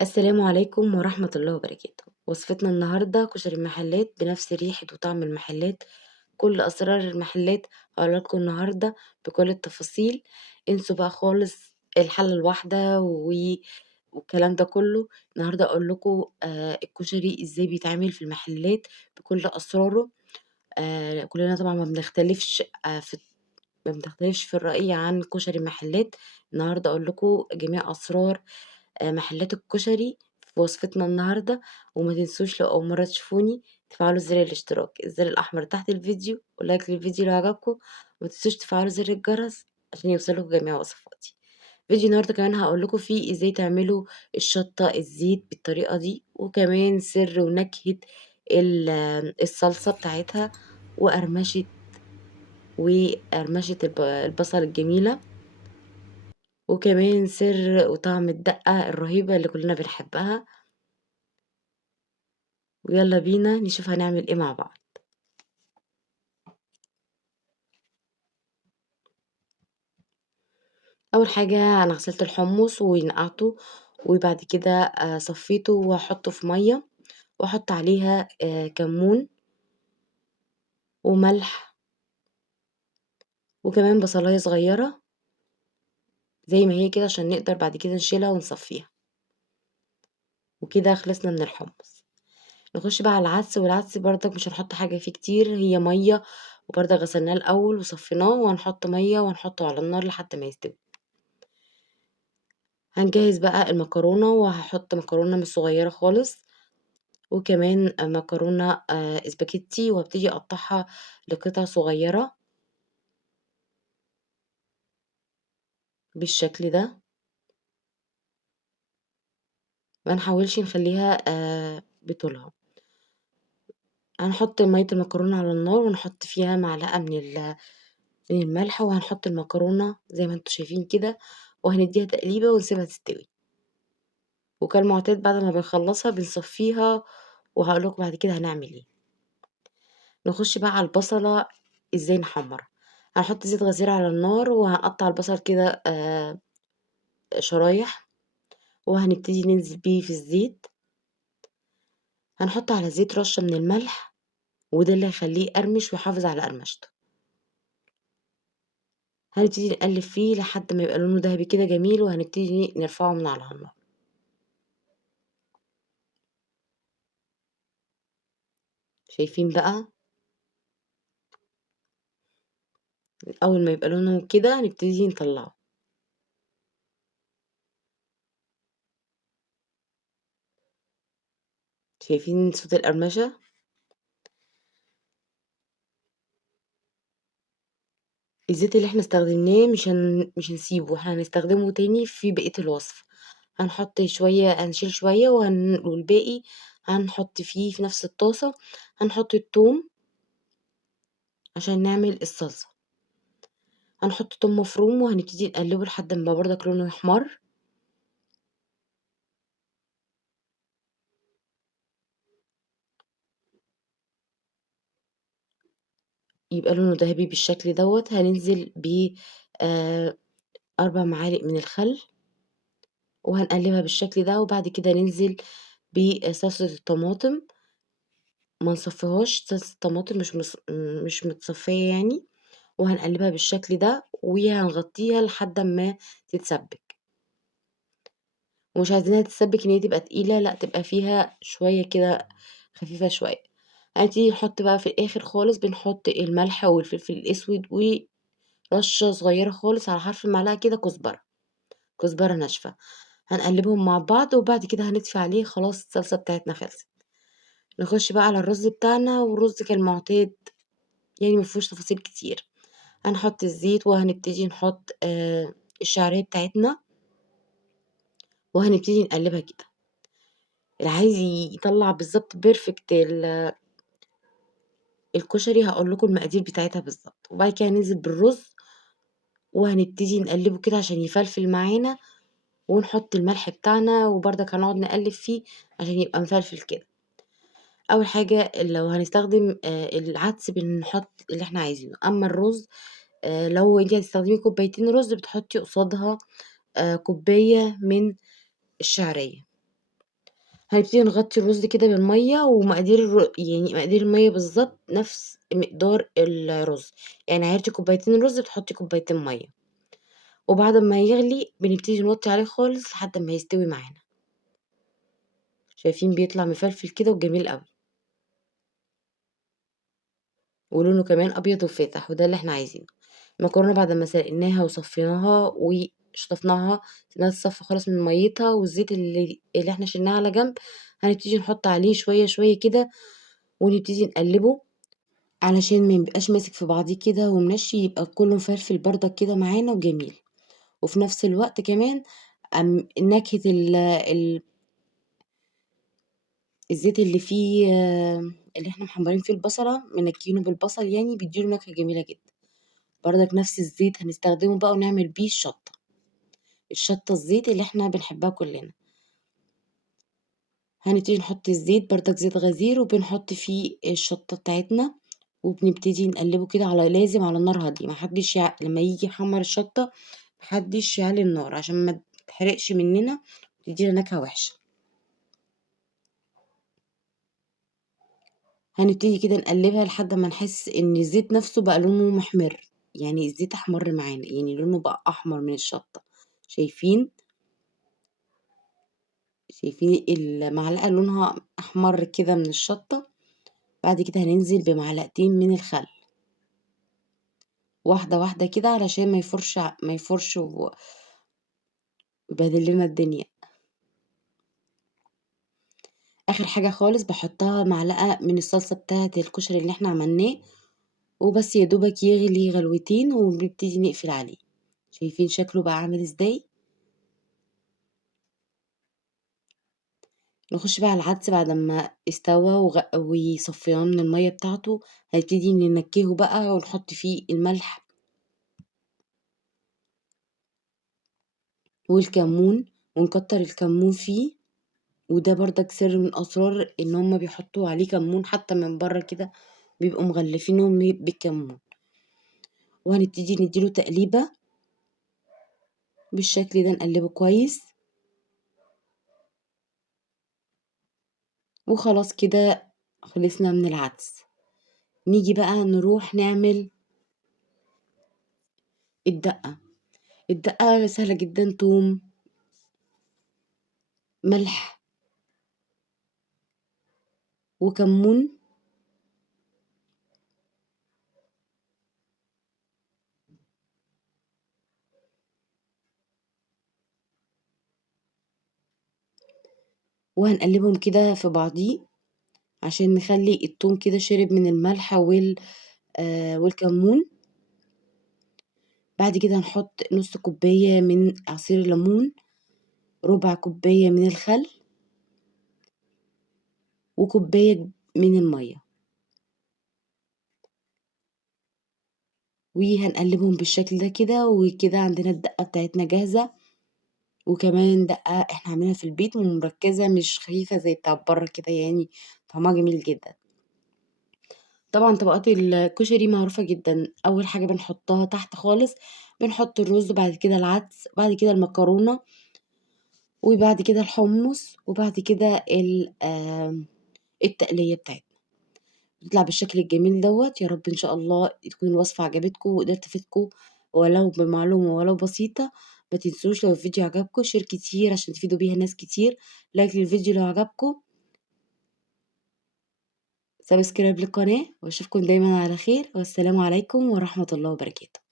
السلام عليكم ورحمة الله وبركاته. وصفتنا النهاردة كشري المحلات بنفس ريحة وطعم المحلات، كل أسرار المحلات هقولها لكم النهاردة بكل التفاصيل. انسوا بقى خالص الحلة الواحدة والكلام ده كله. النهاردة أقول لكم الكشري ازاي بيتعمل في المحلات بكل أسراره. كلنا طبعا ما بنختلفش في الرأي عن كشري المحلات. النهاردة أقول لكم جميع أسرار محلات الكشري في وصفتنا النهاردة. وما تنسوش لو أول مرة تشوفوني تفعلوا زر الاشتراك، الزر الأحمر تحت الفيديو، ولايك للفيديو لو عجبكم. وما تنسوش تفعلوا زر الجرس عشان يوصلكوا جميع وصفاتي. فيديو النهاردة كمان هقول لكم فيه ازاي تعملوا الشطة الزيت بالطريقة دي، وكمان سر ونكهة الصلصة بتاعتها، وقرمشة البصل الجميلة، وكمان سر وطعم الدقة الرهيبة اللي كلنا بنحبها. ويلا بينا نشوف هنعمل ايه مع بعض. اول حاجة انا غسلت الحمص ونقعته، وبعد كده صفيته واحطه في مية، واحط عليها كمون وملح، وكمان بصلاية صغيرة زي ما هي كده عشان نقدر بعد كده نشيلها ونصفيها. وكده خلصنا من الحمص. نخش بقى على العدس، والعدس برضك مش هنحط حاجة فيه كتير، هي مية، وبرضك غسلناه الأول وصفيناه، وهنحط مية وهنحطه على النار لحد ما يستوي. هنجهز بقى المكرونة، وهحط مكرونة مش صغيرة خالص، وكمان مكرونة اسباجيتي، وهبتدي اقطعها لقطع صغيرة بالشكل ده. ما نحاولش نخليها بطولها. هنحط مية المكرونة على النار، ونحط فيها معلقة من الملح، وهنحط المكرونة زي ما انتوا شايفين كده، وهنديها تقليبة ونسيبها تستوي. وكالمعتاد بعد ما بنخلصها بنصفيها، وهقولكم بعد كده هنعمل ايه. نخش بقى على البصلة ازاي نحمرها. هنحط زيت غزير على النار، وهنقطع البصل كده شرايح، وهنبتدي ننزل بيه في الزيت. هنحط على الزيت رشة من الملح، وده اللي هيخليه يقرمش ويحافظ على قرمشته. هنبتدي نقلب فيه لحد ما يبقى لونه ذهبي كده جميل، وهنبتدي نرفعه من على النار. شايفين بقى اول ما يبقى لونه كده هنبتدي نطلعه. شايفين صوت القرمشة. الزيت اللي احنا استخدمناه مش هنسيبه، احنا هنستخدمه تاني في بقية الوصفة. هنحط شوية، هنشيل شوية والباقي هنحط فيه في نفس الطاسة. هنحط التوم عشان نعمل الصلصة. هنحط توم مفروم، وهنبتدي نقلبه لحد ما برضك لونه يحمر. يبقى لونه ذهبي بالشكل دوت. هننزل ب آه 4 معالق من الخل، وهنقلبها بالشكل ده. وبعد كده ننزل بصلصة الطماطم، ما نصفيهاش، صلصة الطماطم مش متصفية يعني. وهنقلبها بالشكل ده، وهنغطيها لحد ما تتسبك. ومش عايزينها تتسبك ان هي تبقى تقيلة، لا تبقى فيها شوية كده خفيفة شوية. هنبتدي نحط بقى في الاخر خالص، بنحط الملح والفلفل الاسود، ورشة صغيرة خالص على حرف المعلقة كده كزبرة ناشفة. هنقلبهم مع بعض، وبعد كده هنطفي عليه. خلاص الصلصة بتاعتنا خلصت. نخش بقى على الرز بتاعنا، والرز كالمعتاد يعني مفيهوش تفاصيل كتير. هنحط الزيت، وهنبتدي نحط الشعرية بتاعتنا، وهنبتدي نقلبها كده. اللي عايز يطلع بالظبط بيرفكت الكشري هقول لكم المقادير بتاعتها بالظبط. وبعد كده هننزل بالرز، وهنبتدي نقلبه كده عشان يفلفل معانا، ونحط الملح بتاعنا، وبرضك هنقعد نقلب فيه عشان يبقى مفلفل كده. اول حاجه لو هنستخدم العدس بنحط اللي احنا عايزينه. اما الرز لو انت هتستخدمي كوبايتين رز بتحطي قصادها كوبايه من الشعريه. هنبتدي نغطّي الرز كده بالمَيّة ومقادير يعني مقادير المَيّة بالضبط نفس مقدار الرز، يعني عايرتي كوبايتين رز بتحطّي كوبايتين مَيّة، وبعد أمّا يغلي بنبتدي نوطّي عليه خالص لحد أمّا يستوي معانا، شايفين بيطلع مفلفل كده وجميل أوي، ولونه كمان أبيض وفاتح وده اللي إحنا عايزينه. المكرونة بعد ما سلقناها وصفيناها وشطفناها سيبناها تتصفى خالص من مَيّتها والزيت اللي إحنا شيلناه على جنب، هنبتدي نحط عليه شوية، شوية كده ونبتدي نقلّبه علشان ما يبقاش ماسك في بعضيه كده ومنشّي، يبقى كلّه مفلفل بردك كده معانا وجميل، وفي نفس الوقت كمان نكهة الزيت اللي فيه اللي إحنا محمّرين فيه البصلة منكّيينه بالبصل يعني بيدّي له نكهة جميلة جدًا، بردك نفس الزيت هنستخدمه بقى ونعمل بيه الشطة، الزيت اللي إحنا بنحبها كلّنا، هنبتدي نحط الزيت بردك زيت غزير وبنحط فيه الشطة بتاعتنا، وبنبتدي نقلّبه كده لازم على نار هادية، ما حدّش لمّا ييجي يحمّر الشطة ما حدّش يعلّي النار عشان ما تتحرقش مننا وتدّينا نكهة وحشة. هنبتدي كده نقلّبها لحد أمّا نحس إن الزيت نَفْسه بقى لونه محمِر، يعني الزيت أحمَر معانا، يعني لونه بقى أحمر من الشطة، شايفين؟ شايفين المعلقة لونها أحمَر كده من الشطة، بعد كده هننزل بمعلقتين من الخل، واحدة، واحدة كده علشان ما يفورش ويبهدل لنا الدنيا. آخر حاجة خالص باحطها معلقة من الصلصة بتاعة الكشري اللي إحنا عملناه، وبس يا دوبك يغلي غلوتين وبنبتدي نقفل عليه، شايفين شكله بقى عامل إزاي؟ نخش بقى على العدس بعد أمّا استوى وصفيناه من المَيّة بتاعته، هنبتدي ننكّهه بقى ونحط فيه الملح والكمون ونكتّر الكمون فيه، وده بردك سر من أسرار إن هُم بيحطّوا عليه كمون حتى من برّه كده بيبقوا مغلّفينه بالكمون، وهنبتدي ندّي له تقليبة بالشكل ده نقلّبه كويس، وخلاص كده خلصنا من العدس. نيجي بقى نروح نعمل الدقة، الدقة سهلة جدًا، توم، ملح وكمون وهنقلّبهم كده في بعضيه عشان نخلّي التوم كده شرب من الملح والكمون، بعد كده هنحط نُص كوباية من عصير الليمون، ربع كوباية من الخل، وكوباية من المَيّة، وهنقلّبهم بالشكل ده كده، وكده عندنا الدقة بتاعتنا جاهزة، وكمان دقة إحنا عاملينها في البيت ومركّزة مش خفيفة زي بتاعة برّه كده يعني، طعمها جميل جدًا. طبعًا طبقات الكشري معروفة جدًا، أول حاجة بنحطها تحت خالص بنحط الرز، بعد كده العدس، بعد كده المكرونة، وبعد كده الحمص، وبعد كده التقلية بتاعتنا، بتطلع بالشكل الجميل دوّة، يا رب إن شاء الله تكون الوصفة عجبتكم وقدرت أفيدكم ولو بمعلومة ولو بسيطة، ما تنسوش لو الفيديو عجبكم شير كتير عشان تفيدوا بيها ناس كتير، لايك للفيديو لو عجبكم، سبسكرايب للقناة، وأشوفكم دايمًا على خير، والسلام عليكم ورحمة الله وبركاته.